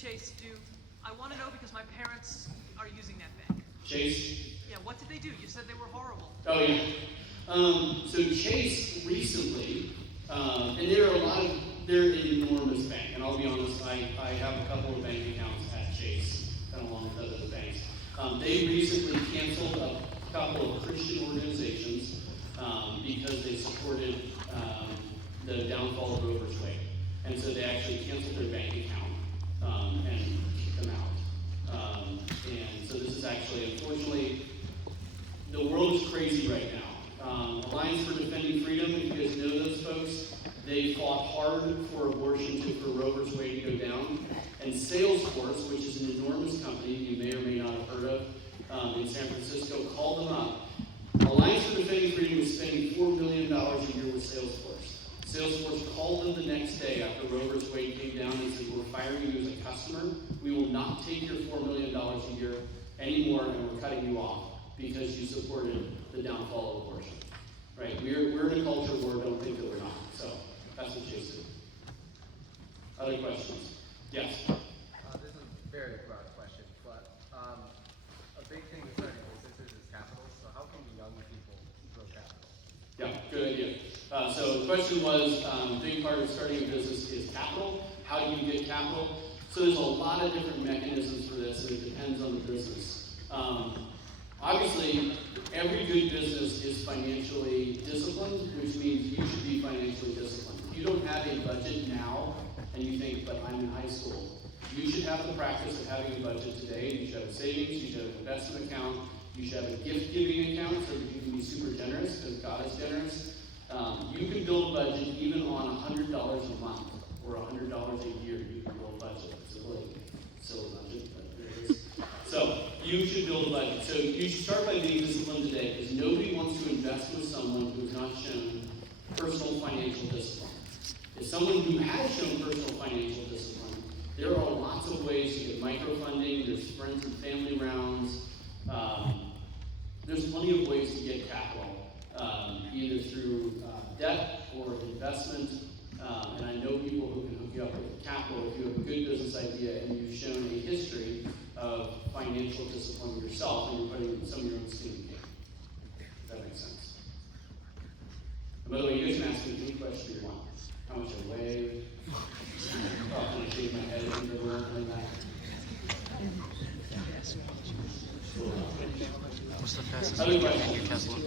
Chase do? I want to know because my parents are using that bank. Chase? Yeah, what did they do? You said they were horrible. Oh, yeah. So Chase recently, and they're an enormous bank, and I'll be honest, I have a couple of bank accounts at Chase, kind of along with other banks. They recently canceled a couple of Christian organizations because they supported the downfall of Roe v. Wade. And so they actually canceled their bank account and kicked them out. And so this is actually, unfortunately, the world is crazy right now. Alliance for Defending Freedom, if you guys know those folks, they fought hard for abortion for Roe v. Wade to go down. And Salesforce, which is an enormous company you may or may not have heard of in San Francisco, called them up. Alliance for Defending Freedom was spending $4 million a year with Salesforce. Salesforce called them the next day after Roe v. Wade came down and said, we're firing you as a customer. We will not take your $4 million a year anymore, and we're cutting you off because you supported the downfall of abortion. Right? We're in a culture where we don't think that we're not. So that's what Chase did. Other questions? Yes? This is a very broad question, but a big thing with starting businesses is capital. So how can young people grow capital? Yeah, good idea. So the question was, a big part of starting a business is capital. How do you get capital? So there's a lot of different mechanisms for this, and it depends on the business. Obviously, every good business is financially disciplined, which means you should be financially disciplined. If you don't have a budget now, and you think, but I'm in high school, you should have the practice of having a budget today. You should have a savings, you should have an investment account, you should have a gift-giving account so that you can be super generous, because God is generous. You can build a budget even on $100 a month, or $100 a year, you can build a budget. It's a really silly budget, but there it is. So, you should build a budget. So, you should start by being disciplined today, because nobody wants to invest with someone who has not shown personal financial discipline. If someone who has shown personal financial discipline, there are lots of ways to get microfunding, there's friends and family rounds, there's plenty of ways to get capital, either through debt or investment, and I know people who can hook you up with capital if you have a good business idea and you've shown a history of financial discipline yourself and you're putting some of your own skin in the game. If that makes sense. And by the way, you guys can ask me any question you want. How much I weigh? Oh, can I shake my head and go around like that? What's the fastest Other you can questions? get Tesla?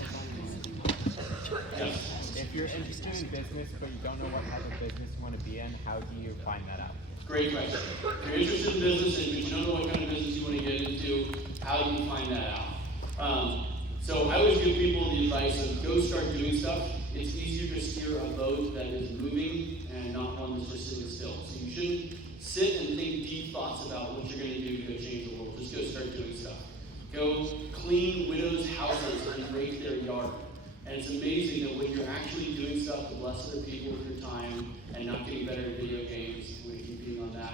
Yes. If you're interested in business but you don't know what type of business you want to be in, how do you find that out? Great question. If you're interested in business and you don't know what kind of business you want to get into, how do you find that out? So I always give people the advice of go start doing stuff. It's easier to steer a boat that is moving and not one that's just sitting still. So you shouldn't sit and think deep thoughts about what you're going to do to go change the world. Just go start doing stuff. Go clean widows' houses and rake their yard. And it's amazing that when you're actually doing stuff to bless other people with your time and not getting better at video games, we keep being on that,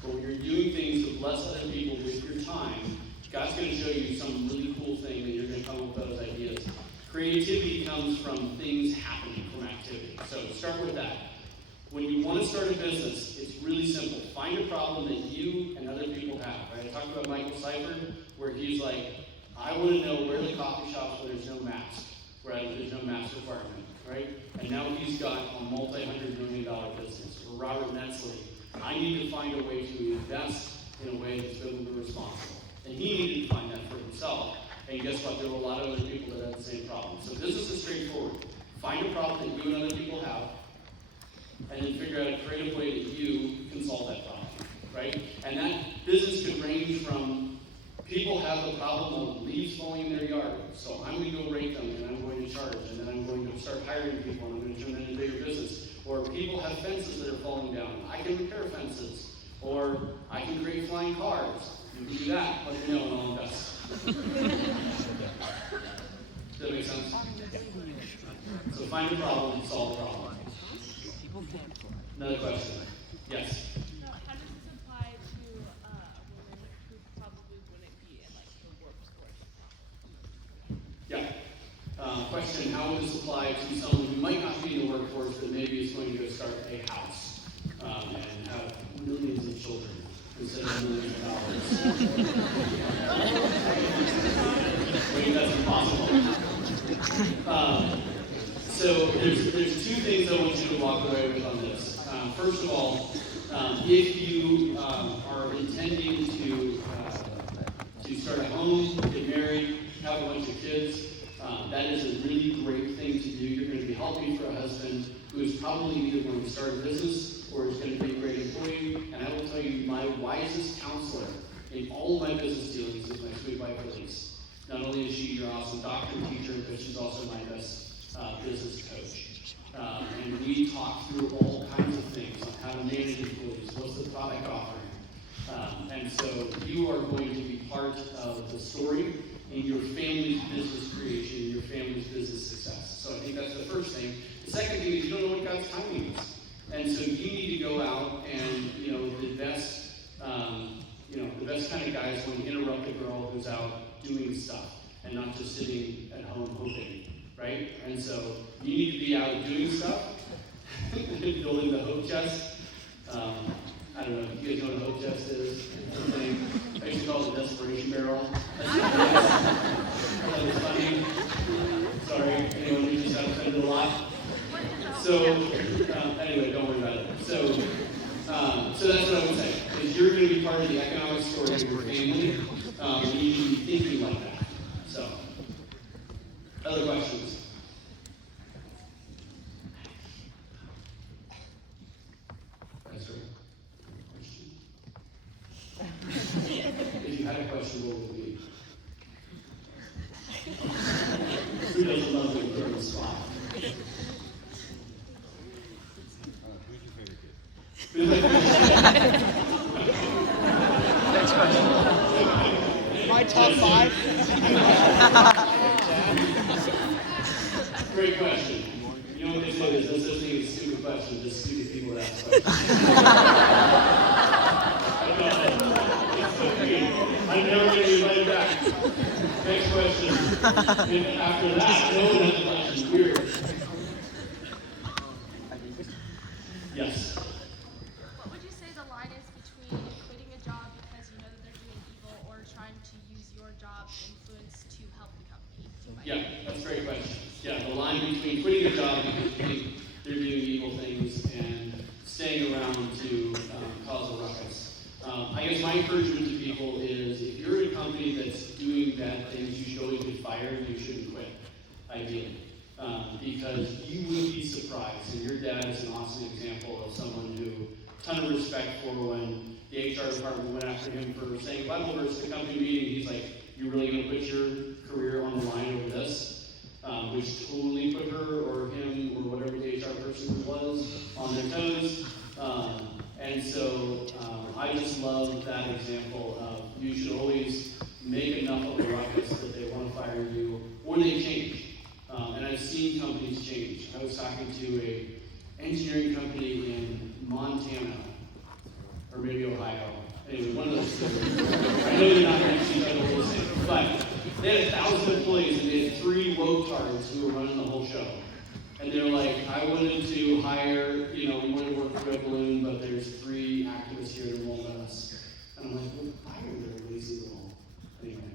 but when you're doing things to bless other people with your time, God's going to show you some really cool thing that you're going to come up with those ideas. Creativity comes from things happening, from activity. So start with that. When you want to start a business, it's really simple. Find a problem that you and other people have. Right? I talked about Michael Seifert, where he's like, I want to know where the coffee shops where there's no mask. Right? There's no mask requirement, right? And now he's got a multi-$100 million business. Or Robert Metzley, I need to find a way to invest in a way that's biblically responsible. And he needed to find that for himself. And guess what? There were a lot of other people that had the same problem. So business is straightforward. Find a problem that you and other people have, and then figure out a creative way that you can solve that problem, right? And that business could range from people have the problem of leaves falling in their yard, so I'm going to go rake them, and I'm going to charge, and then I'm going to start hiring people, and I'm going to turn that into a bigger business. Or people have fences that are falling down. I can repair fences. Or I can create flying cars. You can do that, let me know, and I'll invest. Does that make sense? So find a problem, solve a problem. Another question. Yes? How does this apply to a woman who probably wouldn't be in like the workforce? Yeah. Question, how would this apply to someone who might not be in the workforce but maybe is going to go start a house and have millions of children? instead of millions of dollars. I think that's impossible. So there's two things I want you to walk away with on this. First of all, if you are intending to start a home, get married, have a bunch of kids, that is a really great thing to do. You're going to be helping for a husband who is probably either going to start a business or is going to be a great employee. And I will tell you, my wisest counselor in all of my business dealings is my sweet wife, Elise. Not only is she your awesome doctor and teacher, but she's also my best business coach. And we talk through all kinds of things on how to manage employees, what's the product offering. And so you are going to be part of the story in your family's business creation, your family's business success. So I think that's the first thing. The second thing is you don't know what God's timing is. And so you need to go out and, the best kind of guys want to interrupt a girl who's out doing stuff and not just sitting at home hoping, right? And so you need to be out doing stuff, building the hope chest. I don't know if you guys know what a hope chest is. I used to call it the desperation barrel. That was funny. Sorry, anyone who just got offended a lot. So, anyway, don't worry about it. So that's what I would say. Is you're going to be part of the economic story of your family, and you need to be thinking like that. So, other questions? If you had a question, what would it be? Who doesn't love being put on the spot? Who's your favorite kid? Next question. My top 5. Great question. You know what they say, there's no such thing as stupid questions, just stupid people that ask questions. I'm never going to be invited back. Next question. And after that, no one has a question. Weird. Yes. What would you say the line is between quitting a job because you know that they're doing evil or trying to use your job influence to help the company? Yeah, that's a great question. Yeah, the line between quitting a job because you think they're doing evil things and staying around to cause a ruckus. I guess my encouragement to people is if you're in a company that's doing bad things, you should always be fired and you shouldn't quit, ideally. Because you will be surprised, and your dad is an awesome example of someone who ton of respect for when the HR department went after him for saying a Bible verse at a company meeting. He's like, "You're really going to put your career on the line over this?" Which totally put her or him or whatever the HR person was on their toes. And so I just love that example of you should always make enough of a ruckus that they want to fire you or they change. And I've seen companies change. I was talking to an engineering company in Montana, or maybe Ohio. Anyway, one of those two. I know they're not next to each other listening, but they had 1,000 employees and they had 3 woke cards who were running the whole show. And they're like, I wanted to hire, we want to work with Red Balloon, but there's 3 activists here that won't let us. And I'm like, well, hire their lazy little. Anyway.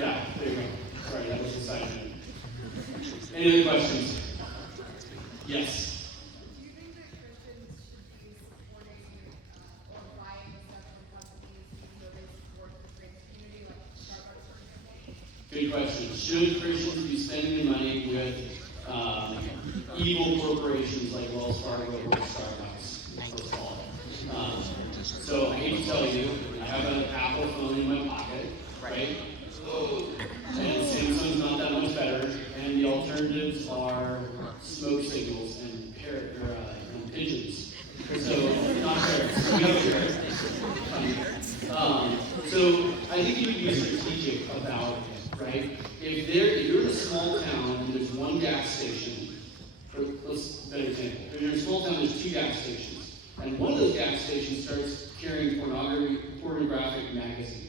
Yeah, there you go. Sorry, that was a side note. Any other questions? Yes. Do you think that Christians should be supporting or buying stuff from companies even though they support the trans community, like Starbucks, for example? Good question. Should Christians be spending money with evil corporations like Wells Fargo or Starbucks? First of all. So I hate to tell you, I have an Apple phone in my pocket, right? And Samsung's not that much better, and the alternatives are smoke signals and pigeons. So not parrots. We have parrots. So I think you need to be strategic about it, right? If you're in a small town and there's 1 gas station, or let's better example. If you're in a small town, there's 2 gas stations, and one of those gas stations starts carrying pornographic magazines.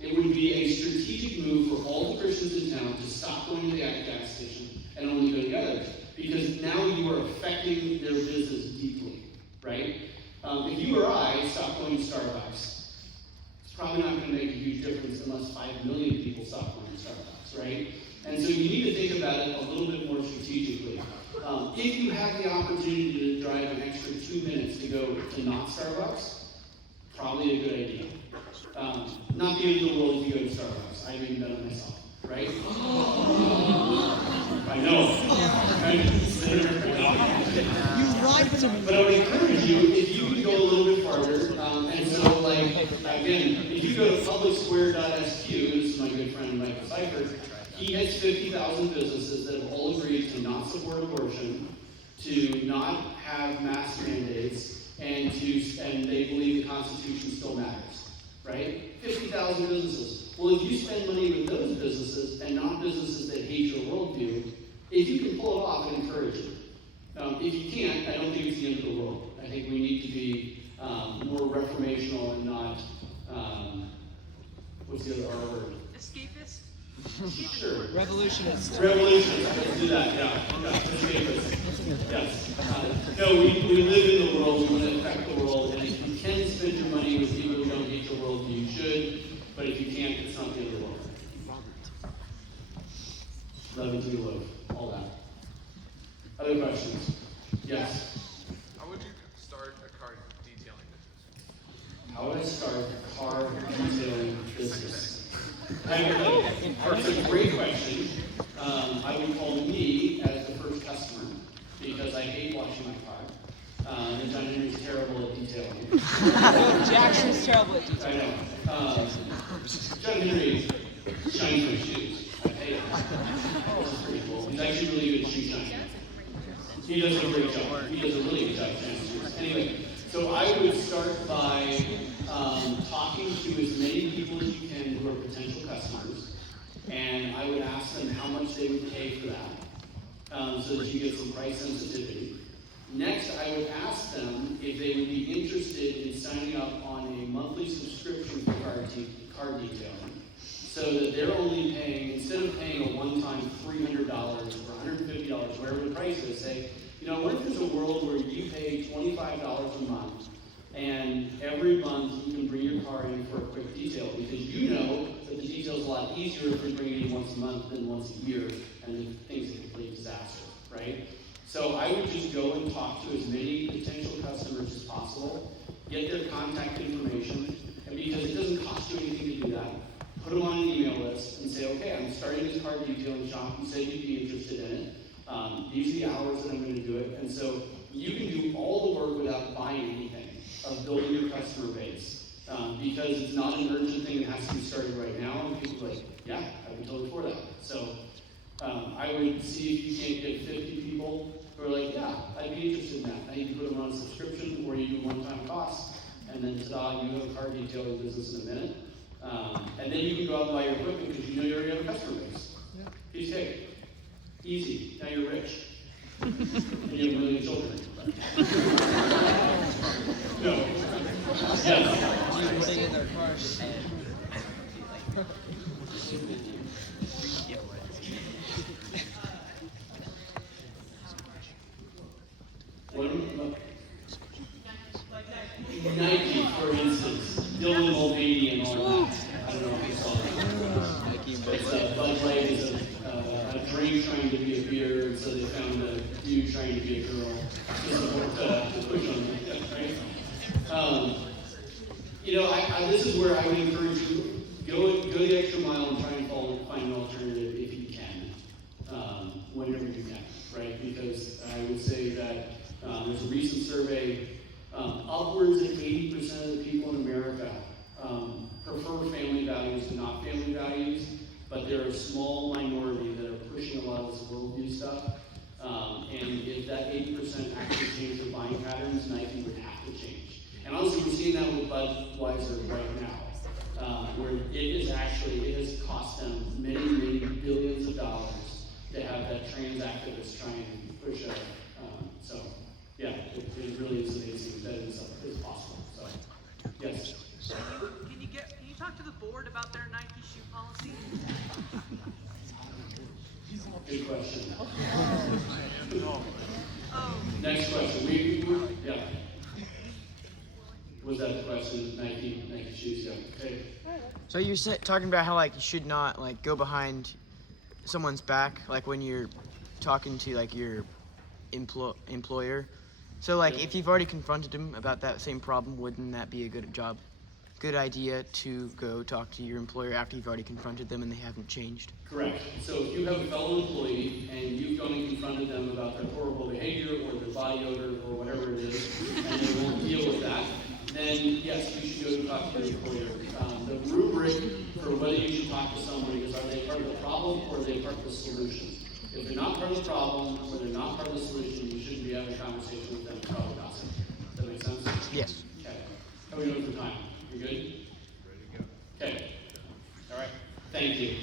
It would be a strategic move for all the Christians in town to stop going to the gas station and only go to the others, because now you are affecting their business deeply, right? If you or I going to Starbucks, it's probably not going to make a huge difference unless 5 million people stop going to Starbucks, right? And so you need to think about it a little bit more strategically. If you have the opportunity to drive an extra 2 minutes to go to not Starbucks, probably a good idea. Not the end of the world if you go to Starbucks. I've even done it myself, right? I know. You lied to me. But I would encourage you, if you could go a little bit farther, and so like, again, if you go to publicsquare.sq, this is my good friend Michael Seifert, he has 50,000 businesses that have all agreed to not support abortion, to not have mask mandates, and they believe the Constitution still matters, right? 50,000 businesses. Well, if you spend money with those businesses and not businesses that hate your worldview, if you can pull it off, and encourage it. If you can't, I don't think it's the end of the world. I think we need to be more reformational and not, what's the other R word? Escapist? Sure. Revolutionist. Revolutionist, let's do that, yeah. Escapist. Yes. No, we live in the world, we want to affect the world, and if you can spend your money with people who don't hate your worldview, you should, but if you can't, it's not the end of the world. Love until you love, all that. Other questions? Yes. How would you start a car detailing business? How would I start a car detailing business? It's a great question. I would call me as the first customer because I hate washing my car. And John Henry's terrible at detailing. Jackson's terrible at detailing. I know. John Henry shines my shoes. I hate it. That's pretty cool. He's actually really good at shoe shining. He does a great job. He does a really good job shining shoes. Anyway, so I would start by talking to as many people as you can who are potential customers, and I would ask them how much they would pay for that, so that you get some price sensitivity. Next, I would ask them if they would be interested in signing up on a monthly subscription for car detailing, so that they're only paying, instead of paying a one-time $300 or $150, whatever the price is, say, you know, what if there's a world where you pay $25 a month, and every month you can bring your car in for a quick detail, because you know that the detail is a lot easier if you bring it in once a month than once a year, and the thing's a complete disaster, right? So I would just go and talk to as many potential customers as possible, get their contact information, and because it doesn't cost you anything to do that, put them on an email list and say, okay, I'm starting this car detailing shop, you said you'd be interested in it, these are the hours that I'm going to do it, and so you can do all the work without buying anything of building your customer base, because it's not an urgent thing that has to be started right now, and people are like, yeah, I would totally afford that. So I would see if you can't get 50 people who are like, yeah, I'd be interested in that. Now you can put them on a subscription, or you do one-time cost, and then ta-da, you have a car detailing business in a minute. And then you can go out and buy your equipment because you know you already have a customer base. Yeah. Piece of cake. Easy. Now you're rich. And you have a million children. No. Yes. Putting in their cars. Nike, for instance, Dylan Mulvaney and all that. I don't know if you saw that. It's Bud Light is a drink trying to be a beer, and so they found a dude trying to be a girl. Just push on that, right? You know, this is where I would encourage you, go the extra mile and try and find an alternative if you can, whenever you can, right? Because I would say that there's a recent survey, upwards of 80% of the people in America prefer family values to not family values, but there are a small minority that are pushing a lot of this worldview stuff. And if that 80% actually changed their buying patterns, Nike would have to change. And honestly, we're seeing that with Budweiser right now, where it has cost them many, many billions of dollars to have that trans activist trying to push a, so yeah, it really is amazing that it's possible. So yes. Can you talk to the board about their Nike shoe policy? Good question. Oh. Next question. Yeah. Was that the question? Nike shoes, yeah. Okay. So you're talking about how like you should not like go behind someone's back, like when you're talking to like your employer. So like if you've already confronted him about that same problem, wouldn't that be a good idea to go talk to your employer after you've already confronted them and they haven't changed? Correct. So if you have a fellow employee and you've gone and confronted them about their horrible behavior or their body odor or whatever it is, and they won't deal with that, then yes, you should go talk to your employer. The rubric for whether you should talk to somebody is, are they part of the problem or are they part of the solution? If they're not part of the problem or they're not part of the solution, you shouldn't be having a conversation with them. Probably not. Does that make sense? Yes. Okay. How are we doing for time? You good? Ready to go. Okay. All right. Thank you.